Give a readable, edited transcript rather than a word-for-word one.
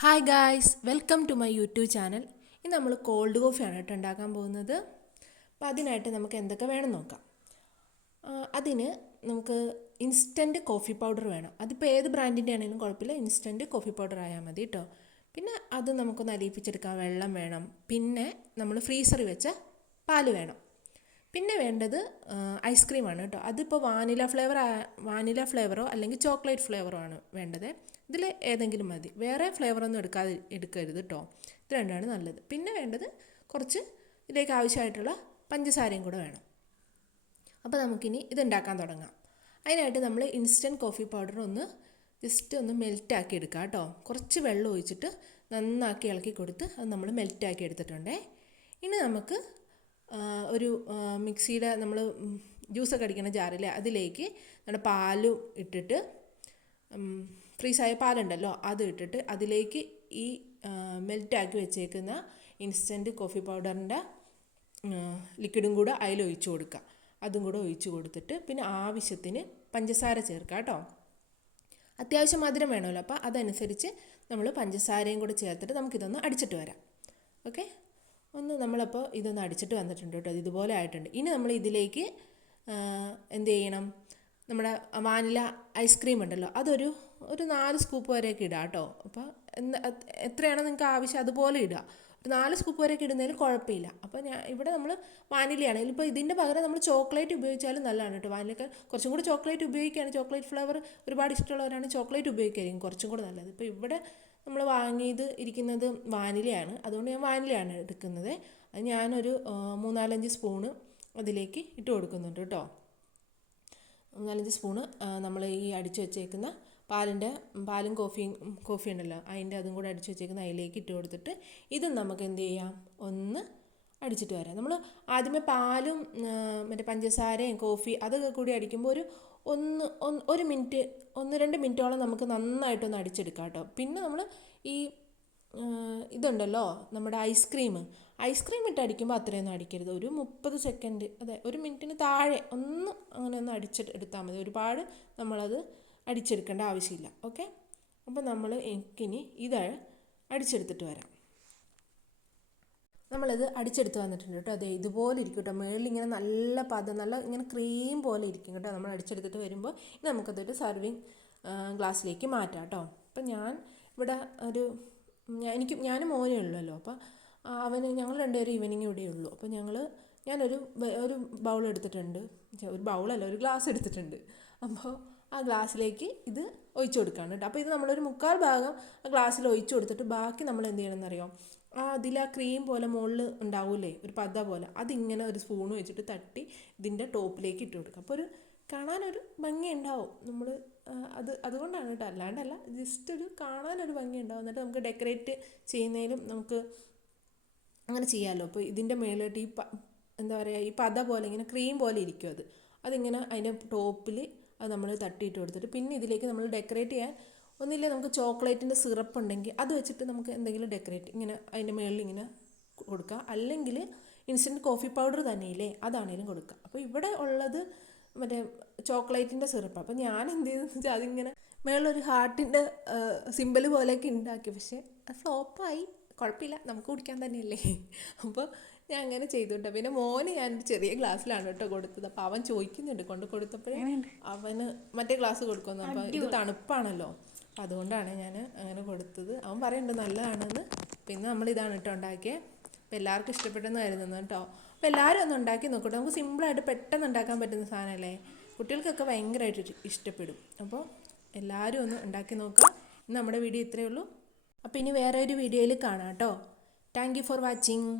Hi guys, welcome to my YouTube channel. ഇന്ന് നമ്മൾ called കോഫിയാണ് കേട്ടോ ഉണ്ടാക്കാൻ പോകുന്നത്. അപ്പോൾ അതിനായിട്ട് നമുക്ക് എന്തൊക്കെ വേണം നോക്കാം. അതിന് നമുക്ക് ഇൻസ്റ്റൻറ്റ് കോഫി പൗഡർ വേണം. അതിപ്പോൾ ഏത് ബ്രാൻഡിൻ്റെ ആണെങ്കിലും കുഴപ്പമില്ല, ഇൻസ്റ്റൻറ്റ് കോഫി പൗഡർ ആയാൽ മതി കേട്ടോ. പിന്നെ അത് നമുക്കൊന്ന് അലിയിപ്പിച്ചെടുക്കാൻ വെള്ളം വേണം. പിന്നെ നമ്മൾ ഫ്രീസറിൽ വെച്ച പാല് വേണം. പിന്നെ വേണ്ടത് ഐസ്ക്രീമാണ് കേട്ടോ. അതിപ്പോൾ വാനില ഫ്ലേവറോ അല്ലെങ്കിൽ ചോക്ലേറ്റ് ഫ്ലേവറോ ആണ് വേണ്ടത്. ഇതിൽ ഏതെങ്കിലും മതി, വേറെ ഫ്ലേവറൊന്നും എടുക്കരുത് കേട്ടോ. ഇത് രണ്ടാണ് നല്ലത്. പിന്നെ വേണ്ടത് കുറച്ച് ഇതിലേക്ക് ആവശ്യമായിട്ടുള്ള പഞ്ചസാരയും കൂടെ വേണം. അപ്പോൾ നമുക്കിനി ഇതുണ്ടാക്കാൻ തുടങ്ങാം. അതിനായിട്ട് നമ്മൾ ഇൻസ്റ്റൻറ്റ് കോഫി പൗഡർ ജസ്റ്റ് ഒന്ന് മെൽറ്റാക്കി എടുക്കുക കേട്ടോ. കുറച്ച് വെള്ളം ഒഴിച്ചിട്ട് നന്നാക്കി ഇളക്കി കൊടുത്ത് അത് നമ്മൾ മെൽറ്റാക്കി എടുത്തിട്ടുണ്ടേ. ഇനി നമുക്ക് ഒരു മിക്സിയുടെ നമ്മൾ ജ്യൂസൊക്കെ അടിക്കുന്ന ജാറില്ലേ, അതിലേക്ക് നമ്മുടെ പാലും ഇട്ടിട്ട് ഫ്രീസായ പാലുണ്ടല്ലോ അത് ഇട്ടിട്ട് അതിലേക്ക് ഈ മെൽറ്റാക്കി വെച്ചേക്കുന്ന ഇൻസ്റ്റൻറ്റ് കോഫി പൗഡറിൻ്റെ ലിക്വിഡും കൂടെ അതിലൊഴിച്ച് കൊടുക്കുക. അതും കൂടെ ഒഴിച്ച് കൊടുത്തിട്ട് പിന്നെ ആവശ്യത്തിന് പഞ്ചസാര ചേർക്കുക കേട്ടോ. അത്യാവശ്യം മധുരം വേണമല്ലോ, അപ്പോൾ അതനുസരിച്ച് നമ്മൾ പഞ്ചസാരയും കൂടെ ചേർത്തിട്ട് നമുക്കിതൊന്ന് അടിച്ചിട്ട് വരാം. ഓക്കെ, നമ്മളപ്പോൾ ഇതൊന്ന് അടിച്ചിട്ട് വന്നിട്ടുണ്ട് കേട്ടോ. ഇതുപോലെ ആയിട്ടുണ്ട്. ഇനി നമ്മൾ ഇതിലേക്ക് എന്ത് ചെയ്യണം, നമ്മുടെ വാനില ഐസ്ക്രീം ഉണ്ടല്ലോ അതൊരു 4 സ്കൂപ്പ് വരെയൊക്കെ ഇടുക കേട്ടോ. അപ്പോൾ എത്രയാണോ നിങ്ങൾക്ക് ആവശ്യം അതുപോലെ ഇടുക. ഒരു 4 സ്കൂപ്പ് വരെയൊക്കെ ഇടുന്നതിൽ കുഴപ്പമില്ല. അപ്പോൾ ഇവിടെ നമ്മൾ വാനിലയാണെങ്കിൽ ഇപ്പോൾ ഇതിൻ്റെ പകരം നമ്മൾ ചോക്ലേറ്റ് ഉപയോഗിച്ചാലും നല്ലതാണ് കേട്ടോ. വാനിലയൊക്കെ കുറച്ചും കൂടി ചോക്ലേറ്റ് ഉപയോഗിക്കുകയാണ്, ചോക്ലേറ്റ് ഫ്ലേവർ ഒരുപാട് ഇഷ്ടമുള്ളവരാണ് ചോക്ലേറ്റ് ഉപയോഗിക്കുകയായിരിക്കും കുറച്ചും കൂടെ നല്ലത്. ഇപ്പോൾ ഇവിടെ നമ്മൾ ഇരിക്കുന്നത് വാനിലയാണ്, അതുകൊണ്ട് ഞാൻ വാനിലയാണ് എടുക്കുന്നത്. അത് ഞാനൊരു 3-4 സ്പൂണ് അതിലേക്ക് ഇട്ട് കൊടുക്കുന്നുണ്ട് കേട്ടോ. 4-5 സ്പൂണ് നമ്മൾ ഈ അടിച്ചു വെച്ചേക്കുന്ന പാലും കോഫി ഉണ്ടല്ലോ അതിൻ്റെ അതും കൂടെ അടിച്ചു വെച്ചേക്കുന്ന അതിലേക്ക് ഇട്ട് കൊടുത്തിട്ട് ഇതും നമുക്ക് എന്ത് ചെയ്യാം, ഒന്ന് അടിച്ചിട്ട് വരാം. നമ്മൾ ആദ്യമേ പാലും മറ്റേ പഞ്ചസാരയും കോഫി അതൊക്കെ കൂടി അടിക്കുമ്പോൾ ഒരു മിനിറ്റ് 1-2 മിനിറ്റോളം നമുക്ക് നന്നായിട്ടൊന്ന് അടിച്ചെടുക്കാം കേട്ടോ. പിന്നെ നമ്മൾ ഈ ഇതുണ്ടല്ലോ നമ്മുടെ ഐസ്ക്രീം ഇട്ട് അടിക്കുമ്പോൾ അത്രയൊന്നും അടിക്കരുത്. ഒരു 30 സെക്കൻഡ്, അതെ 1 മിനിറ്റിന് താഴെ അങ്ങനെ ഒന്ന് അടിച്ചെടുത്താൽ മതി. ഒരുപാട് നമ്മളത് അടിച്ചെടുക്കേണ്ട ആവശ്യമില്ല. ഓക്കെ, അപ്പോൾ എനിക്കിനി ഇത് അടിച്ചെടുത്തിട്ട് വരാം. നമ്മളത് അടിച്ചെടുത്ത് വന്നിട്ടുണ്ട് കേട്ടോ. അതെ ഇതുപോലെ ഇരിക്കും കേട്ടോ. മുകളിൽ ഇങ്ങനെ നല്ല ഇങ്ങനെ ക്രീം പോലെ ഇരിക്കും കേട്ടോ. നമ്മൾ അടിച്ചെടുത്തിട്ട് വരുമ്പോൾ നമുക്കതൊരു സർവിങ് ഗ്ലാസ്സിലേക്ക് മാറ്റാം കേട്ടോ. അപ്പം ഞാൻ ഇവിടെ ഞാനും മോനേ ഉള്ളല്ലോ. അപ്പോൾ ഞങ്ങൾ രണ്ടുപേരും ഈവനിങ് ഇവിടെ ഉള്ളൂ. അപ്പോൾ ഞാനൊരു ബൗൾ എടുത്തിട്ടുണ്ട്, ഒരു ബൗളല്ല ഒരു ഗ്ലാസ് എടുത്തിട്ടുണ്ട്. അപ്പോൾ ആ ഗ്ലാസ്സിലേക്ക് ഇത് ഒഴിച്ചു കൊടുക്കുകയാണ് കേട്ടോ. അപ്പോൾ ഇത് നമ്മളൊരു 3/4 ഭാഗം ആ ഗ്ലാസ്സിൽ ഒഴിച്ചു കൊടുത്തിട്ട് ബാക്കി നമ്മൾ എന്ത് ചെയ്യണമെന്നറിയോ, അതിൽ ആ ക്രീം പോലെ മുകളിൽ ഉണ്ടാവില്ലേ ഒരു പത പോലെ, അതിങ്ങനെ ഒരു സ്പൂൺ വെച്ചിട്ട് തട്ടി ഇതിൻ്റെ ടോപ്പിലേക്ക് ഇട്ട് കൊടുക്കുക. അപ്പോൾ കാണാനൊരു ഭംഗി ഉണ്ടാവും. അതുകൊണ്ടാണ് കേട്ടോ, അല്ലാണ്ടല്ല, ജസ്റ്റ് കാണാനൊരു ഭംഗി ഉണ്ടാവും. എന്നിട്ട് നമുക്ക് ഡെക്കറേറ്റ് ചെയ്യുന്നതിലും നമുക്ക് അങ്ങനെ ചെയ്യാമല്ലോ. അപ്പോൾ ഇതിൻ്റെ മുകളിലോട്ട് എന്താ പറയുക, ഈ പത പോലെ ഇങ്ങനെ ക്രീം പോലെ ഇരിക്കും. അതിങ്ങനെ അതിൻ്റെ ടോപ്പിൽ അത് നമ്മൾ തട്ടിയിട്ട് കൊടുത്തിട്ട് പിന്നെ ഇതിലേക്ക് നമ്മൾ ഡെക്കറേറ്റ് ചെയ്യാൻ ഒന്നില്ലേ നമുക്ക് ചോക്ലേറ്റിൻ്റെ സിറപ്പ് ഉണ്ടെങ്കിൽ അത് വെച്ചിട്ട് നമുക്ക് എന്തെങ്കിലും ഡെക്കറേറ്റ് ഇങ്ങനെ അതിൻ്റെ മുകളിൽ ഇങ്ങനെ കൊടുക്കുക. അല്ലെങ്കിൽ ഇൻസ്റ്റൻറ്റ് കോഫി പൗഡർ തന്നെയില്ലേ അതാണേലും കൊടുക്കുക. അപ്പോൾ ഇവിടെ ഉള്ളത് മറ്റേ ചോക്ലേറ്റിൻ്റെ സിറപ്പ്. അപ്പോൾ ഞാൻ എന്ത് ചെയ്തെന്ന് വെച്ചാൽ അതിങ്ങനെ മുകളിലൊരു ഹാർട്ടിൻ്റെ സിമ്പൽ പോലെയൊക്കെ ഉണ്ടാക്കി. പക്ഷേ അത് ഫ്ലോപ്പായി. കുഴപ്പമില്ല, നമുക്ക് കുടിക്കാൻ തന്നെയല്ലേ. അപ്പോൾ ഞാൻ അങ്ങനെ ചെയ്തു കേട്ടോ. പിന്നെ മോന് ഞാൻ ചെറിയ ഗ്ലാസ്സിലാണ് കേട്ടോ കൊടുത്തത്. അപ്പോൾ അവൻ ചോദിക്കുന്നുണ്ട് കൊടുത്തപ്പോഴേ അവന് മറ്റേ ഗ്ലാസ് കൊടുക്കുന്നു. അപ്പോൾ ഇത് തണുപ്പാണല്ലോ, അപ്പോൾ അതുകൊണ്ടാണ് ഞാൻ അങ്ങനെ കൊടുത്തത്. അവൻ പറയുന്നുണ്ട് നല്ലതാണെന്ന്. പിന്നെ നമ്മളിതാണ് കേട്ടോ ഉണ്ടാക്കിയത്. അപ്പോൾ എല്ലാവർക്കും ഇഷ്ടപ്പെട്ടെന്ന് കരുതുന്നു കേട്ടോ. അപ്പോൾ എല്ലാവരും ഒന്ന് ഉണ്ടാക്കി നോക്കട്ടെ. നമുക്ക് സിമ്പിളായിട്ട് പെട്ടെന്ന് ഉണ്ടാക്കാൻ പറ്റുന്ന സാധനമല്ലേ, കുട്ടികൾക്കൊക്കെ ഭയങ്കരമായിട്ട് ഇഷ്ടപ്പെടും. അപ്പോൾ എല്ലാവരും ഒന്ന് ഉണ്ടാക്കി നോക്കുക. ഇന്ന് നമ്മുടെ വീഡിയോ ഇത്രയേ ഉള്ളൂ. അപ്പോൾ ഇനി വേറെ ഒരു വീഡിയോയിൽ കാണാം കേട്ടോ. Thank you for watching.